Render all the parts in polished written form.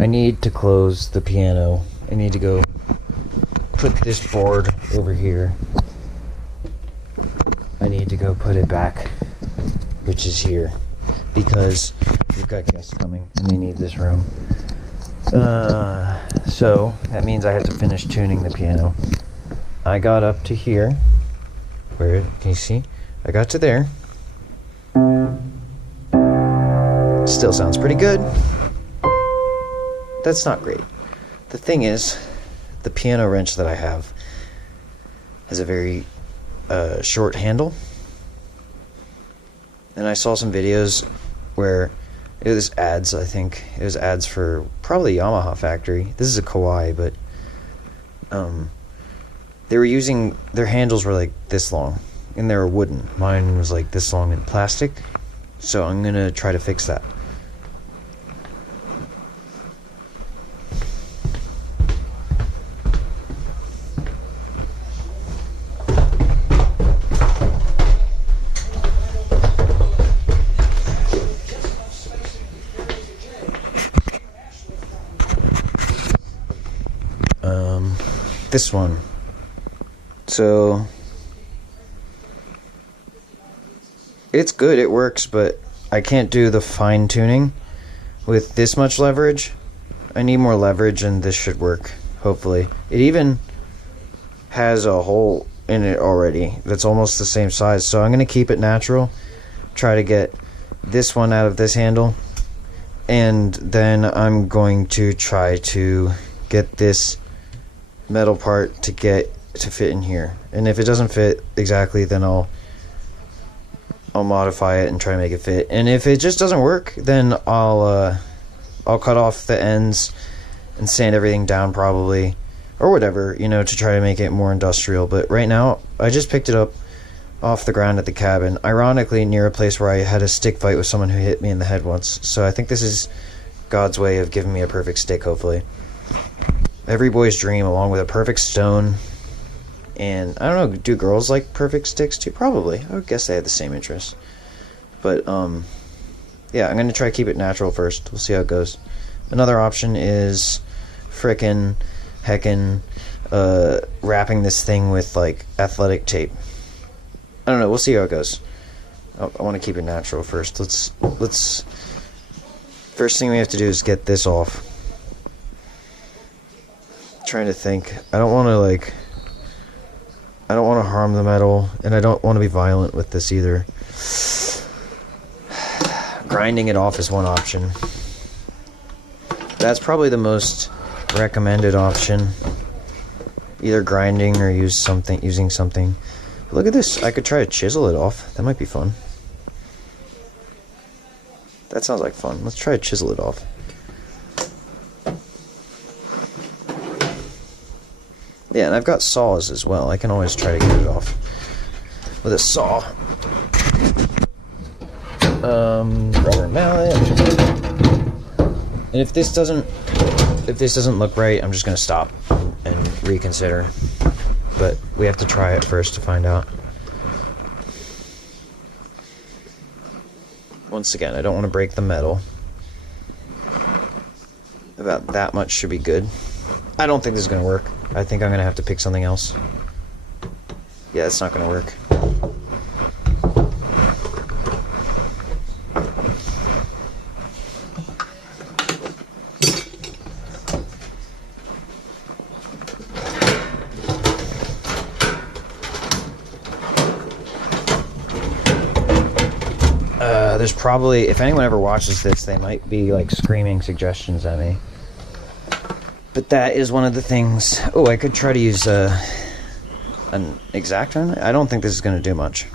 I need to close the piano. I need to go put this board over here. I need to go put it back, which is here, because we've got guests coming and they need this room. So that means I have to finish tuning the piano. I got up to here. Where, can you see? I got to there. Still sounds pretty good. That's not great. The thing is, the piano wrench that I have has a very short handle. And I saw some videos where it was ads, I think. It was ads for probably Yamaha factory. This is a Kawai, but they were using, their handles were like this long, and they were wooden. Mine was like this long in plastic, so I'm gonna try to fix that. This one. So it's good, it works, but I can't do the fine tuning with this much leverage. I need more leverage and this should work, hopefully. It even has a hole in it already that's almost the same size, so I'm going to keep it natural, try to get this one out of this handle, and then I'm going to try to get this metal part to fit in here. And if it doesn't fit exactly, then I'll modify it and try to make it fit. And if it just doesn't work, then I'll cut off the ends and sand everything down probably, or whatever, you know, to try to make it more industrial. But right now, I just picked it up off the ground at the cabin, ironically near a place where I had a stick fight with someone who hit me in the head once. So I think this is God's way of giving me a perfect stick, hopefully. Every boy's dream, along with a perfect stone. And I don't know, do girls like perfect sticks too? Probably. I would guess they had the same interests. But yeah, I'm gonna try to keep it natural first. We'll see how it goes. Another option is frickin' heckin' wrapping this thing with like athletic tape. I don't know, we'll see how it goes. I want to keep it natural first. Let's first thing we have to do is get this off. Trying to think. I don't want to harm the metal, and I don't want to be violent with this either. Grinding it off is one option. That's probably the most recommended option. Either grinding or using something. But look at this. I could try to chisel it off. That might be fun. That sounds like fun. Let's try to chisel it off. Yeah, and I've got saws as well. I can always try to get it off with a saw. Rubber mallet. And if this doesn't look right, I'm just gonna stop and reconsider. But we have to try it first to find out. Once again, I don't want to break the metal. About that much should be good. I don't think this is gonna work. I think I'm gonna have to pick something else. Yeah, it's not gonna work. There's probably, if anyone ever watches this, they might be like screaming suggestions at me. But that is one of the things. Oh, I could try to use an X-Acto. I don't think this is going to do much.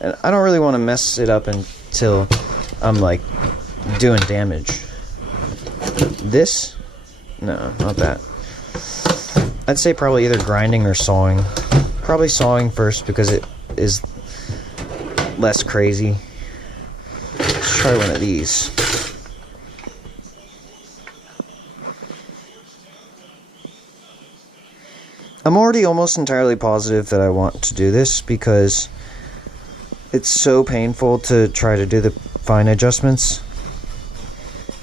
And I don't really want to mess it up until I'm like doing damage. This? No, not that. I'd say probably either grinding or sawing. Probably sawing first because it is less crazy. Let's try one of these. I'm already almost entirely positive that I want to do this because it's so painful to try to do the fine adjustments.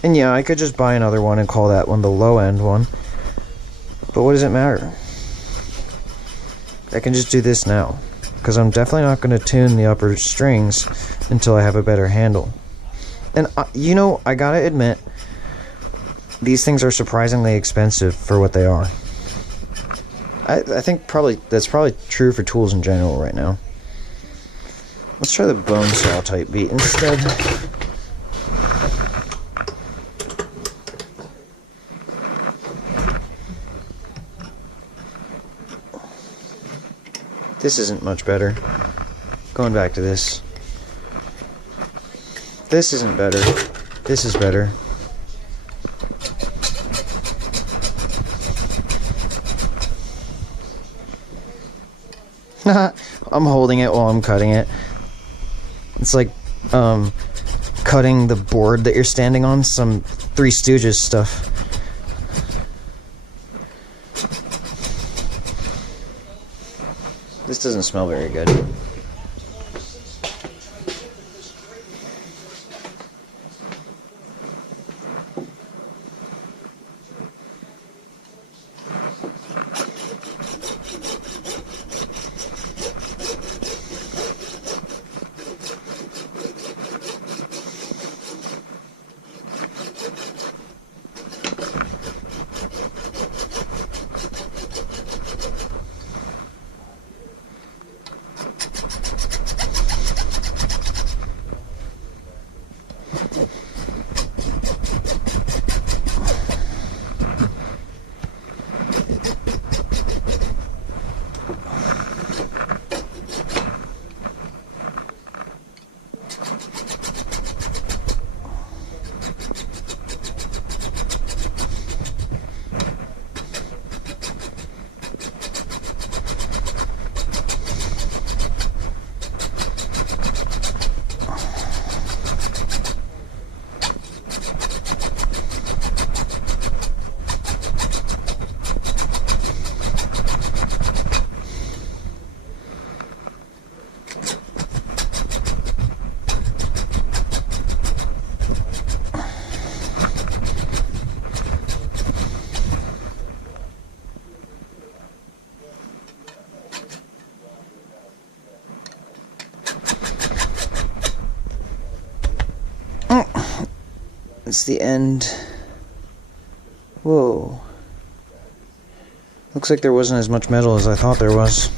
And yeah, I could just buy another one and call that one the low-end one. But what does it matter? I can just do this now. Because I'm definitely not going to tune the upper strings until I have a better handle. And, you know, I gotta admit, these things are surprisingly expensive for what they are. I think that's probably true for tools in general right now. Let's try the bone saw type beat instead. This isn't much better. Going back to this. This isn't better. This is better. I'm holding it while I'm cutting it. It's like cutting the board that you're standing on, some Three Stooges stuff. This doesn't smell very good. It's the end. Whoa. Looks like there wasn't as much metal as I thought there was.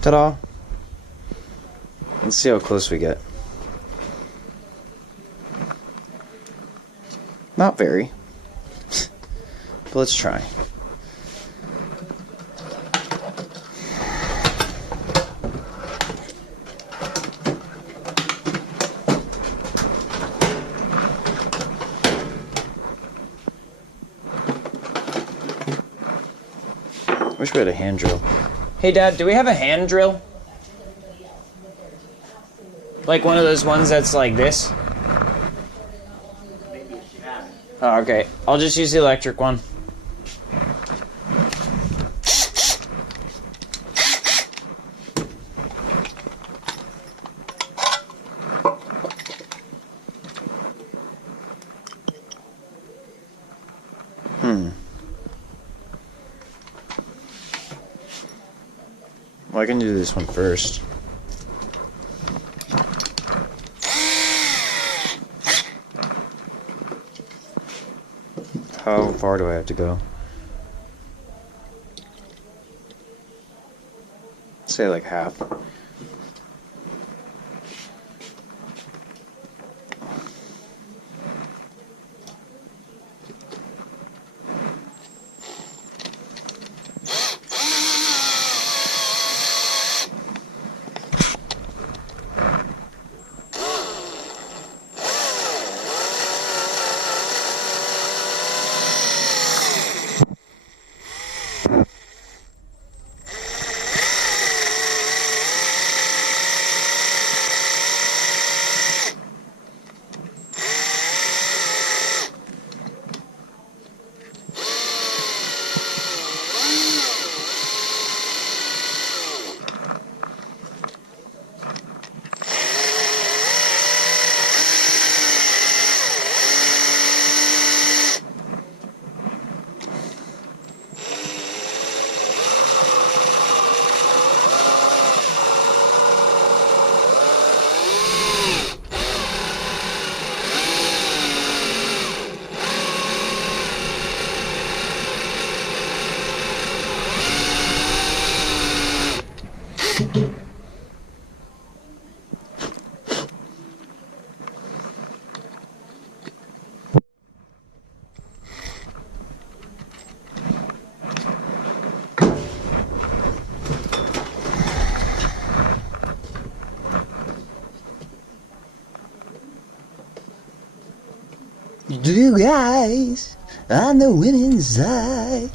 Ta-da! Let's see how close we get. Not very. But let's try. Wish we had a hand drill. Hey Dad, do we have a hand drill? Like one of those ones that's like this? Oh, okay. I'll just use the electric one. Well, I can do this one first. How far do I have to go? Say like half. You guys on the winning side.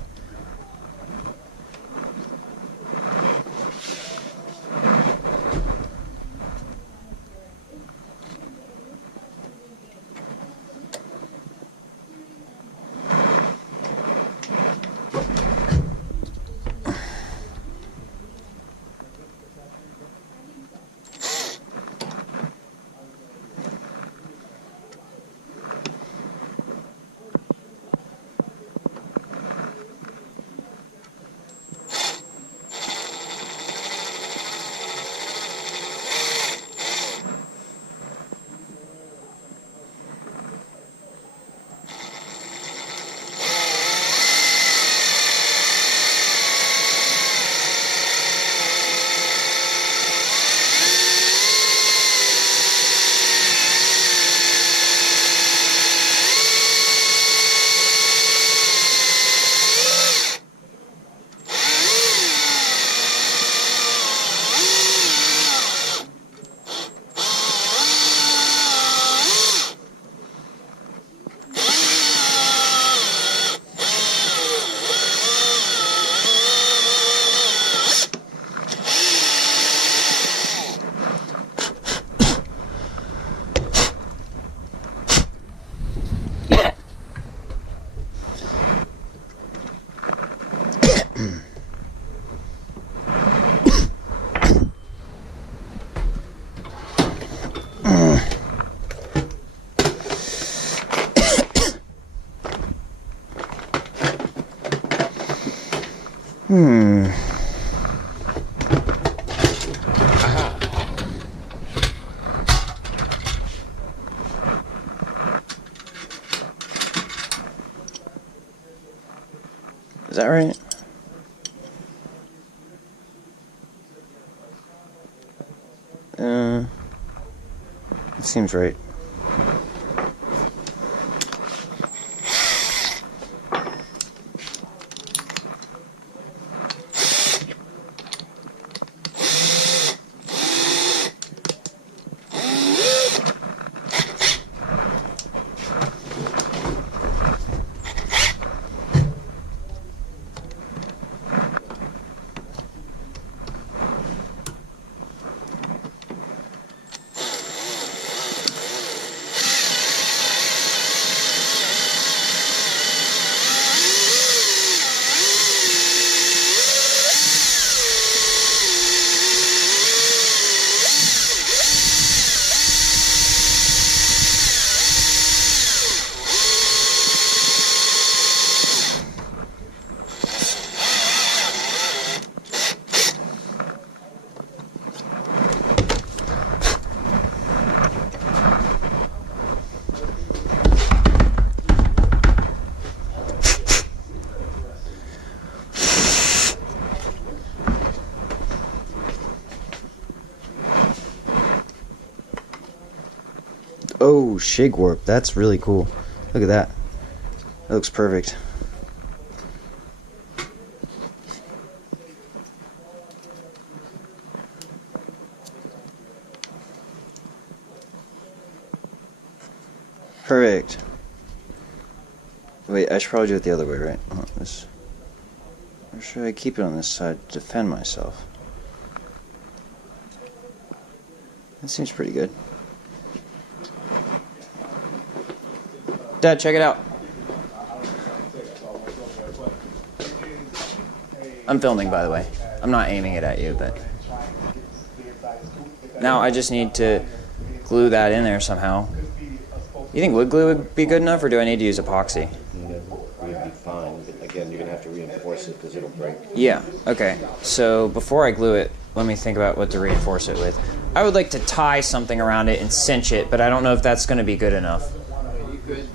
Is that right? It seems right. Oh, shig warp. That's really cool. Look at that. That looks perfect. Perfect. Wait, I should probably do it the other way, right? This. Or should I keep it on this side to defend myself? That seems pretty good. Dad, check it out. I'm filming, by the way. I'm not aiming it at you, but... Now I just need to glue that in there somehow. You think wood glue would be good enough, or do I need to use epoxy? It would be fine, but again, you're going to have to reinforce it because it'll break. Yeah, okay. So before I glue it, let me think about what to reinforce it with. I would like to tie something around it and cinch it, but I don't know if that's going to be good enough. You could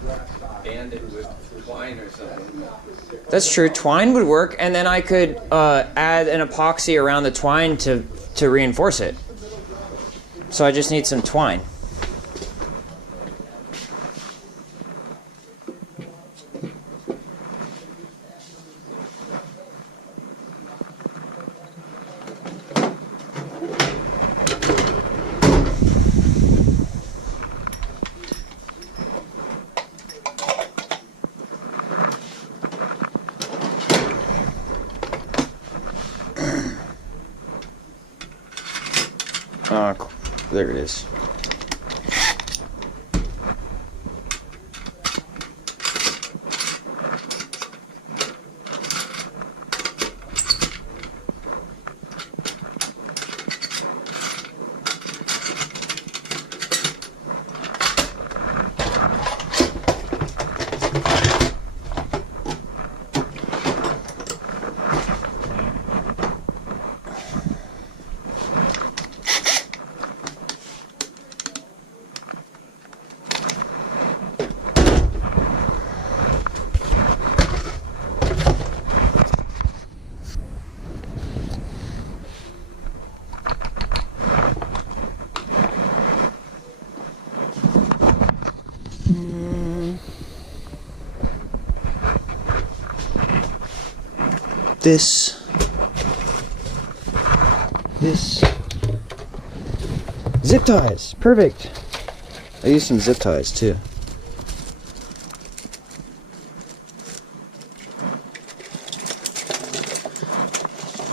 band it with twine or something. That's true. Twine would work, and then I could add an epoxy around the twine to reinforce it. So I just need some twine. There it is. This zip ties, perfect. I used some zip ties too.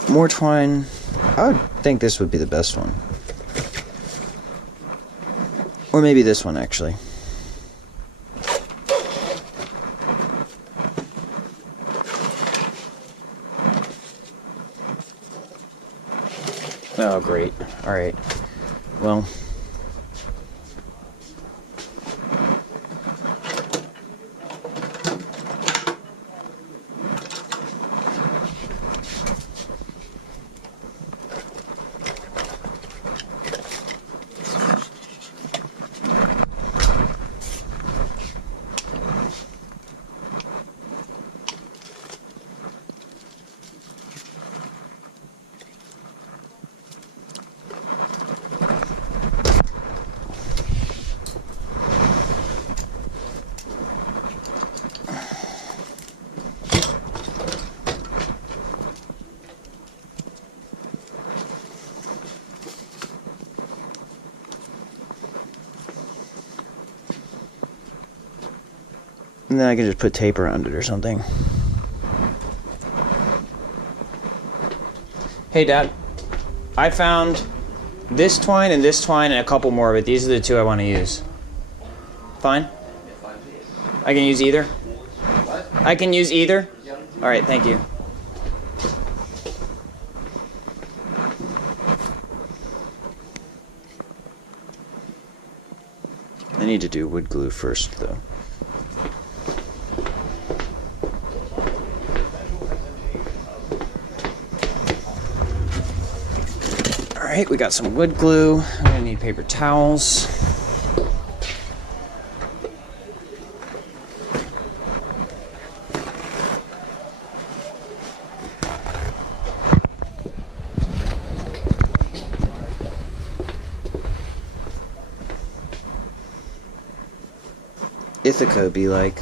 More twine. I would think this would be the best one, or maybe this one actually. Oh, great. All right. Well. And then I can just put tape around it or something. Hey, Dad. I found this twine and a couple more, but these are the two I want to use. Fine? I can use either? What? I can use either? Yep. Alright, thank you. I need to do wood glue first, though. Alright, we got some wood glue. I'm gonna need paper towels. Ithaca be like.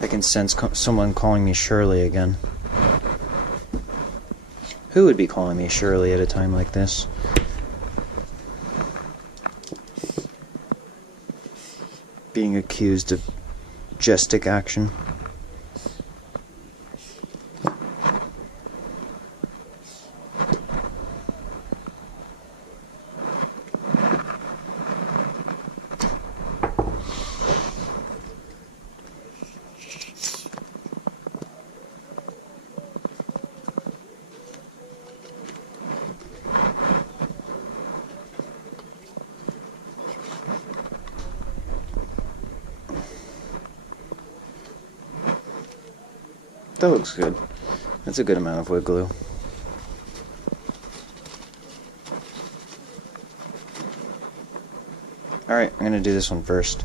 I can sense someone calling me Shirley again. Who would be calling me Shirley at a time like this? Being accused of majestic action. That looks good. That's a good amount of wood glue. Alright, I'm gonna do this one first.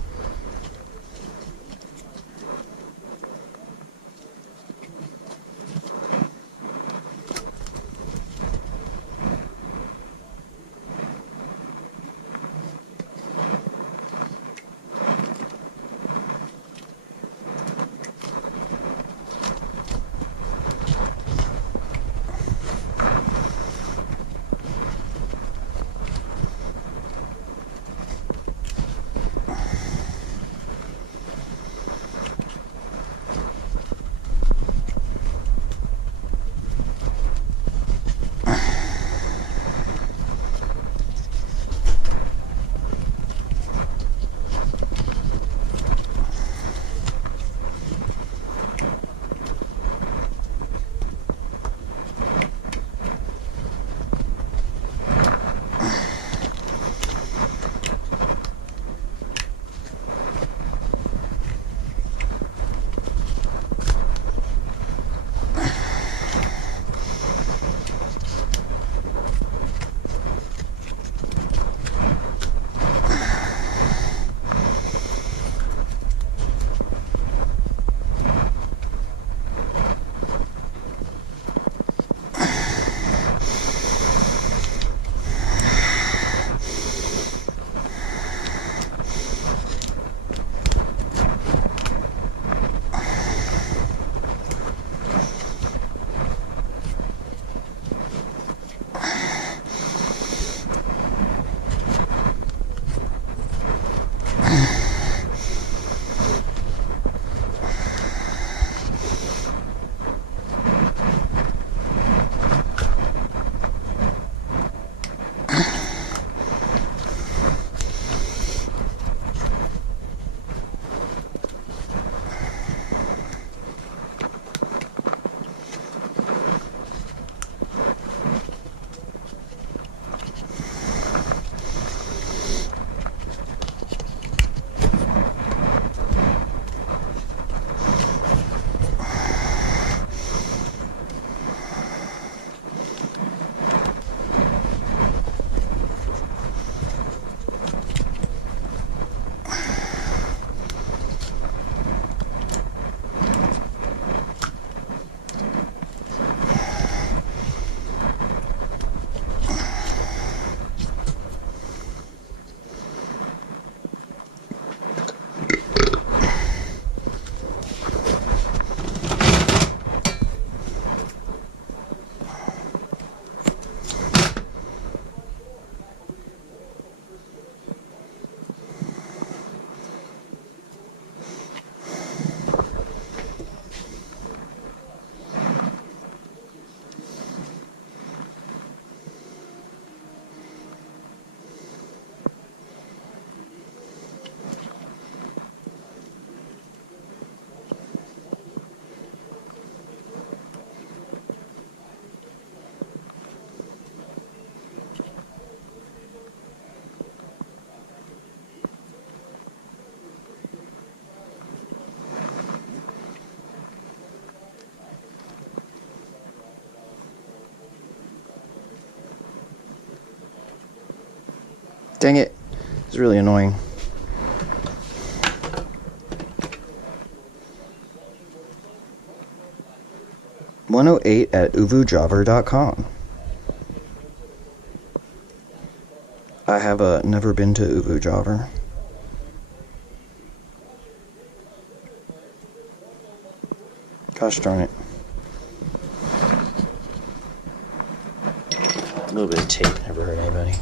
Dang it. It's really annoying. @uvujobber.com. I have never been to Uvujobber. Gosh darn it. A little bit of tape never hurt anybody.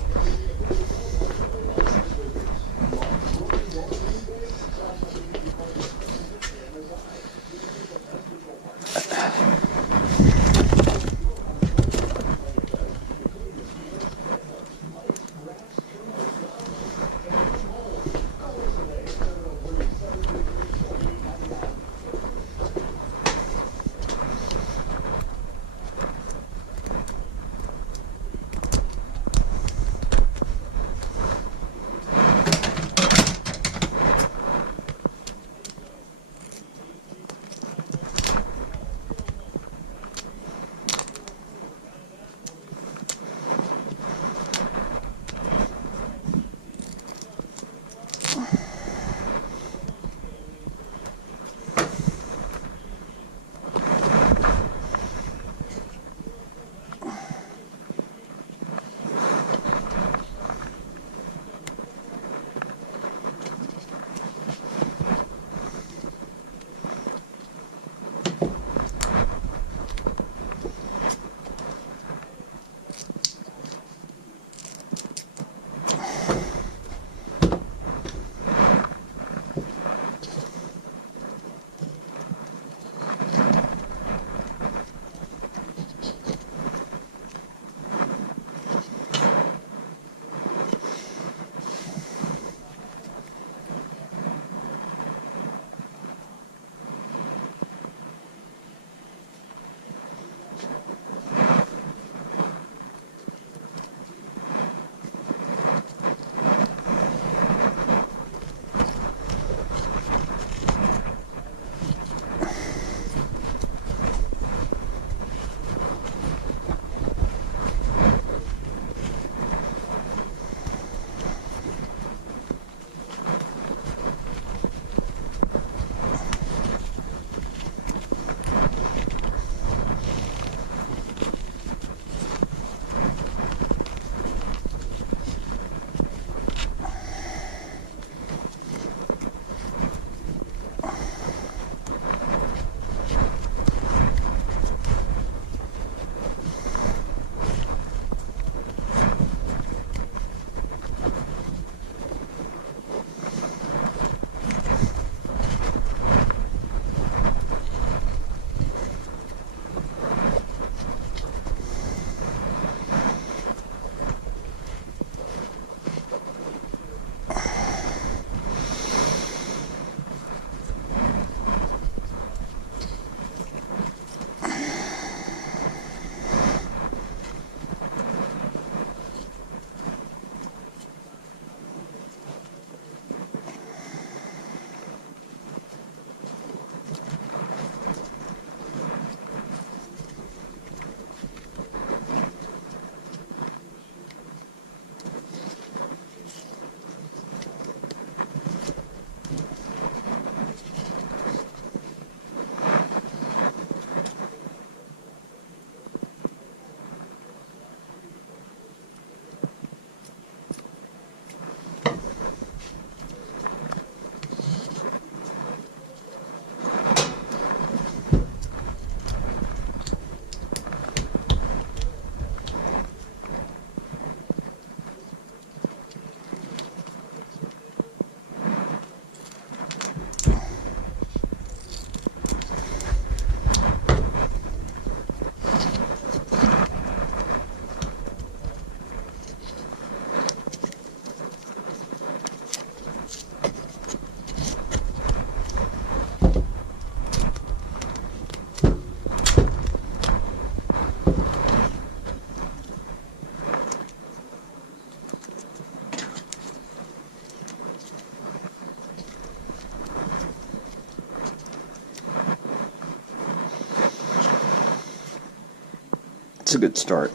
It's a good start.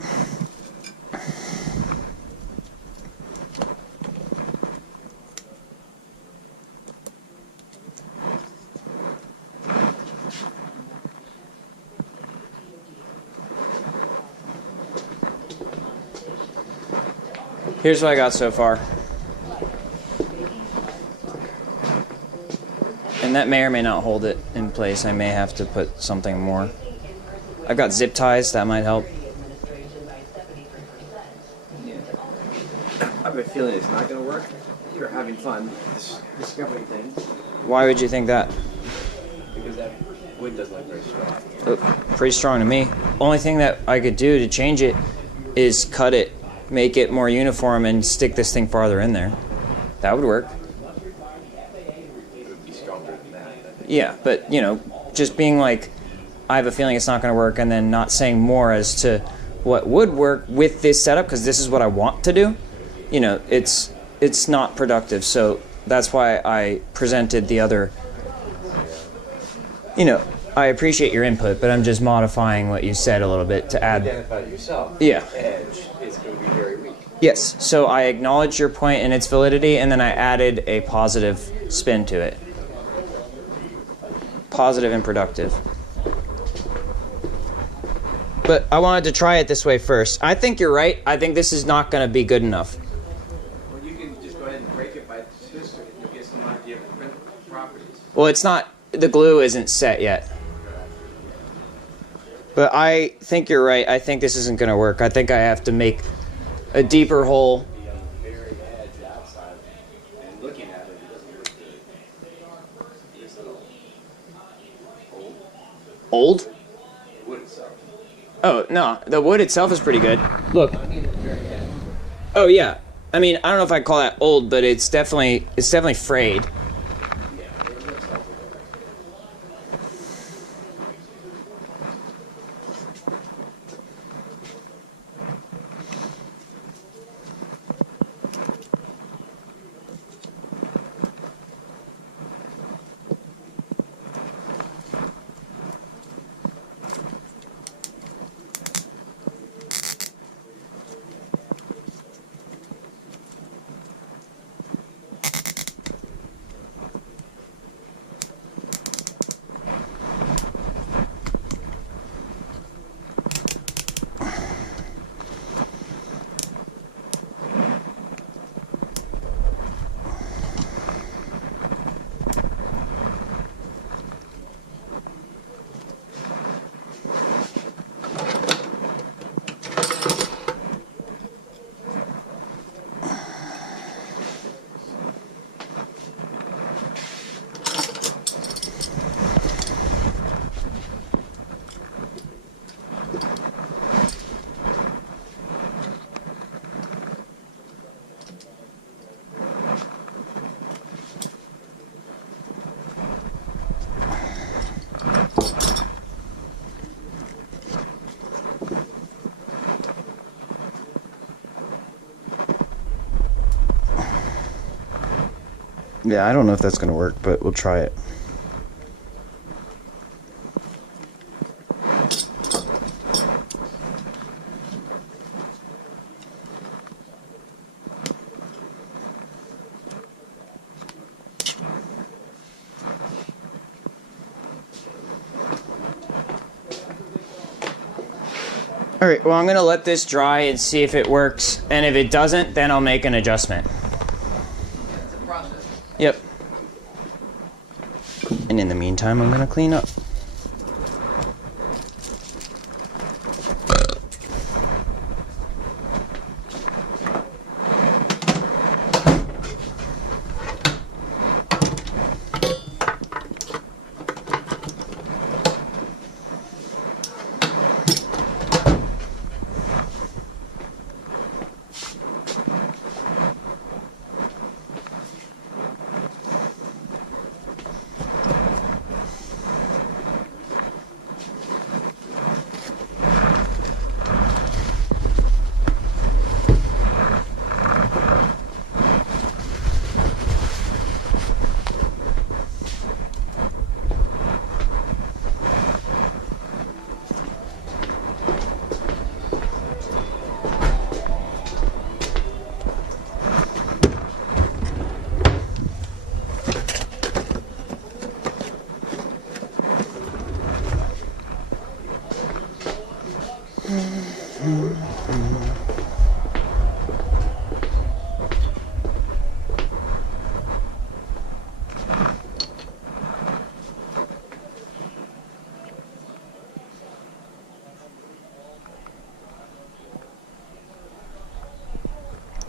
Here's what I got so far. And that may or may not hold it in place. I may have to put something more. I've got zip ties, that might help. I have a feeling it's not going to work. You're having fun discovering things. Why would you think that? Because that wood doesn't look very strong. Look, pretty strong to me. Only thing that I could do to change it is cut it, make it more uniform, and stick this thing farther in there. That would work. It would be stronger than that. Yeah, but, you know, just being like, I have a feeling it's not going to work, and then not saying more as to what would work with this setup, because this is what I want to do, you know, it's not productive. So that's why I presented the other, you know, I appreciate your input, but I'm just modifying what you said a little bit to add. Identify it yourself. Yeah. Edge is going to be very weak. Yes, so I acknowledged your point and its validity, and then I added a positive spin to it. Positive and productive. But I wanted to try it this way first. I think you're right. I think this is not going to be good enough. Well, you can just go ahead and break it by sister. You'll get some idea of print properties. Well, it's not, the glue isn't set yet. But I think you're right. I think this isn't going to work. I think I have to make a deeper hole. Be on the very edge outside, and looking at it, it doesn't look good. It's a little old. Old? Wood itself. Oh, no. The wood itself is pretty good. Look. I mean, at the very end. Oh, yeah. I mean, I don't know if I'd call that old, but it's definitely frayed. Yeah, it looks like it. Yeah, I don't know if that's going to work, but we'll try it. All right, well, I'm going to let this dry and see if it works. And if it doesn't, then I'll make an adjustment. It's a process. Yep. And in the meantime, I'm going to clean up.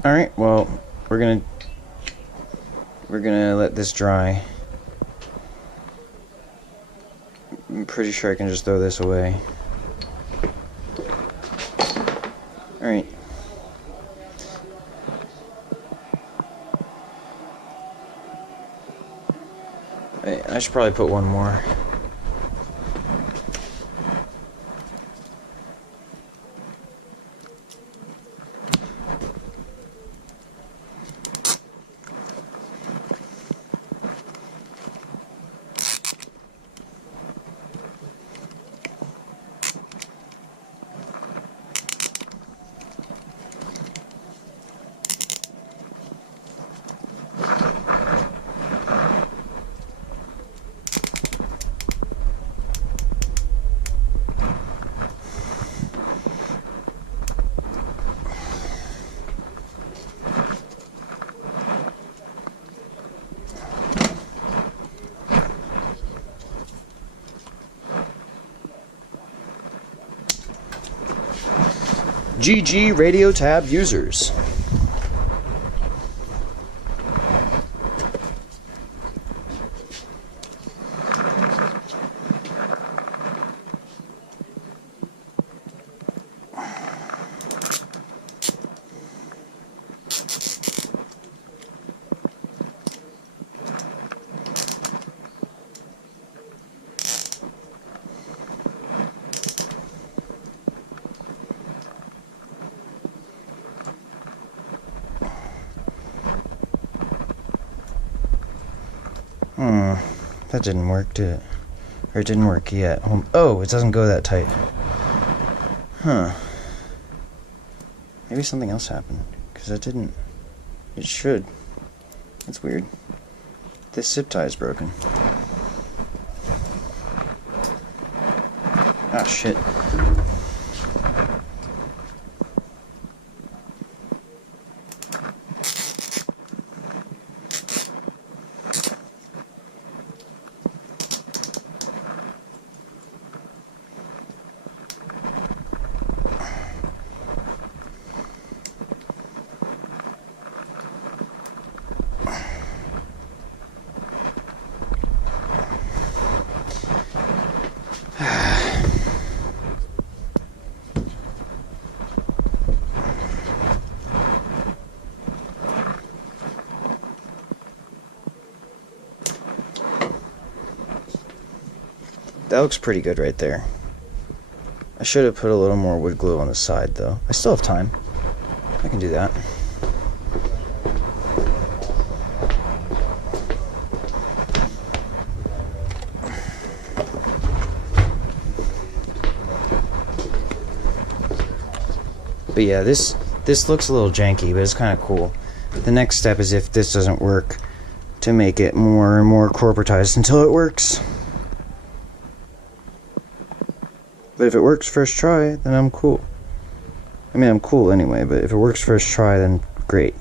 Alright, well, we're gonna let this dry. I'm pretty sure I can just throw this away. Alright. I should probably put one more. GG Radio Tab users. That didn't work, did it? Or it didn't work yet. Oh, it doesn't go that tight. Huh. Maybe something else happened. Because it didn't. It should. That's weird. This zip tie is broken. Ah, shit. That looks pretty good right there. I should have put a little more wood glue on the side though. I still have time. I can do that. But yeah, this looks a little janky, but it's kind of cool. The next step is, if this doesn't work, to make it more and more corporatized until it works. But if it works first try, then I'm cool. I mean, I'm cool anyway, but if it works first try, then great.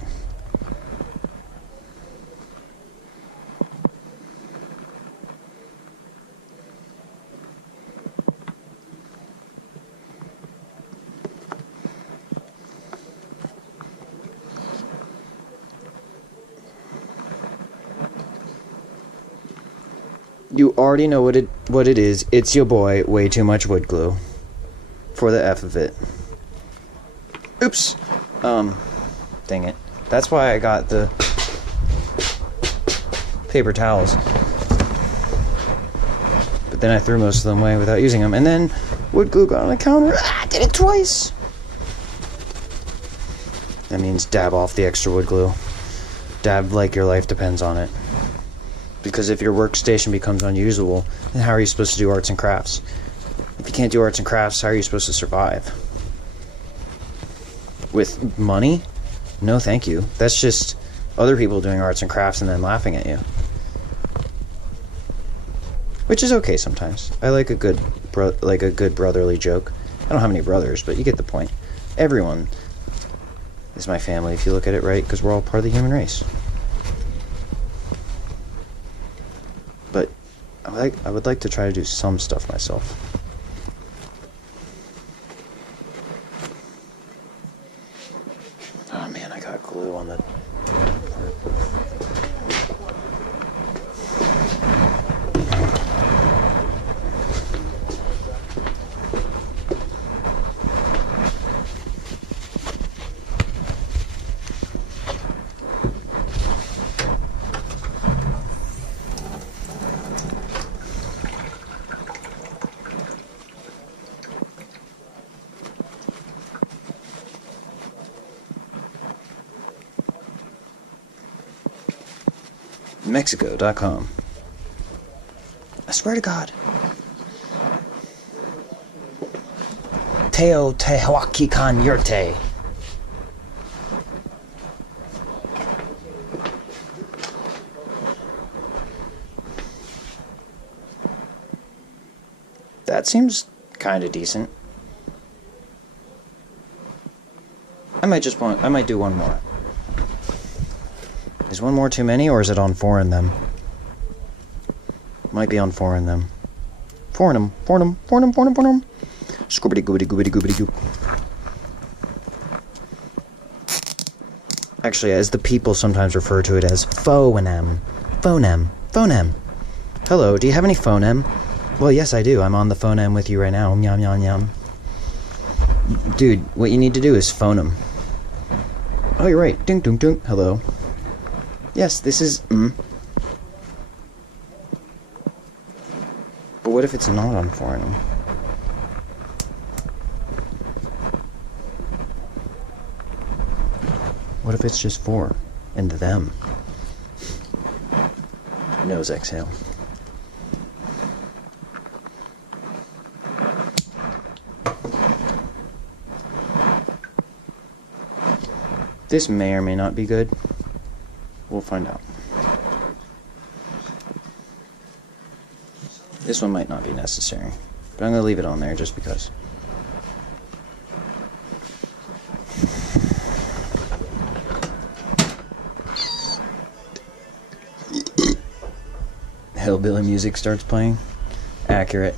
You already know what it is. It's your boy, way too much wood glue. For the F of it. Oops. Dang it. That's why I got the paper towels. But then I threw most of them away without using them. And then wood glue got on the counter. I did it twice. That means dab off the extra wood glue. Dab like your life depends on it. Because if your workstation becomes unusable, then how are you supposed to do arts and crafts? If you can't do arts and crafts, how are you supposed to survive? With money? No, thank you. That's just other people doing arts and crafts and then laughing at you. Which is okay sometimes. I like a good brotherly joke. I don't have any brothers, but you get the point. Everyone is my family if you look at it right, because we're all part of the human race. But I would like to try to do some stuff myself. Oh man, I got glue. Mexico.com. I swear to God. Teotihuacan Yurte. That seems kind of decent. I might do one more. Is one more too many, or is it on 4 in them? Might be on 4 in them. 4 in them. Scoobity goobity goobity goobity goop. Actually, as the people sometimes refer to it as phonem. Phonem. Hello, do you have any phonem? Well, yes, I do. I'm on the phonem with you right now. Yum, yum, yum. Dude, what you need to do is phone them. Oh, you're right. Ding, ding, ding. Hello. Yes, this is But what if it's not on foreign? What if it's just for and them? Nose exhale. This may or may not be good. We'll find out. This one might not be necessary, but I'm going to leave it on there just because. Hillbilly music starts playing. Accurate.